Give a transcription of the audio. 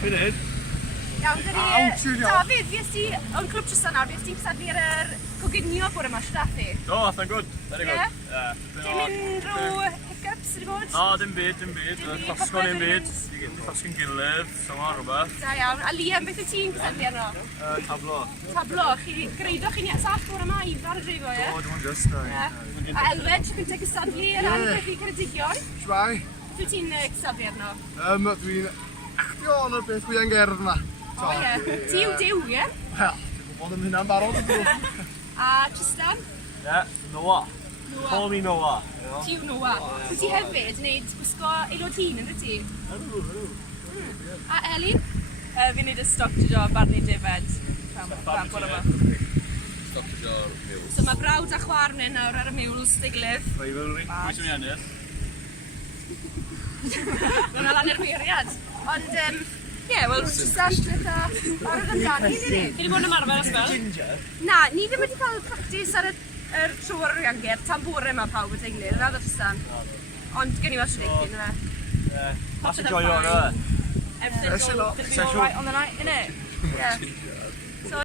Fi'n hyn? Iawn, David, fi ysdi o'n clwb Trisant nawr, fi ysdi'n cystadlu'r coginio bore yma, straffu. O, that's good. Very good. Dim unrhyw hiccups wedi bod? O, dim byd. Llosgon i'n byd. Llosgon gilydd, so rhywbeth. Da iawn. A Liam, beth wyt ti'n cystadlu arno? Tablo. Tablo, greidoch chi'n saff bore yma, Ifar y dreifo, ie? O, dim ond just. A Elfed, ti'n cyntaf cystadlu yr anref i Ceredigion? Shwai. Beth wyt ti'n cystadlu arno? Dwi'n actio o'n y beth fwy yn gerdd yma. O ie, ti yw diw, ie? Wel, dwi'n gwybod am hynna'n barod yn drwy. A Tristan? Ie, Noah. Call me Noah. Ti yw Noah. Wyt ti hefyd wneud gwisgo aelod hun yn y ti? A Elin? Fi'n neud y Ceredigion barnu defed. Bore yma. Ceredigion Mills. So mae brawd a chwarnau nawr ar y Mills Diglif. Rivalry. Pwy sy'n ennill? Mae'n lan i'r meiriad. Ond, ie, wel, Tristan, beth barod amdani, ni? Chi wedi bod yn ymarfer ysgol? Na, ni ddim wedi cael practis ar y tro ar yr iangyr, tan bore yma pawb yn teimlu, rhaid o Tristan. Ond gen i fel siwneud yn fe. Ie. That's a joy on it. Everything's all right on the night, innit? Ie.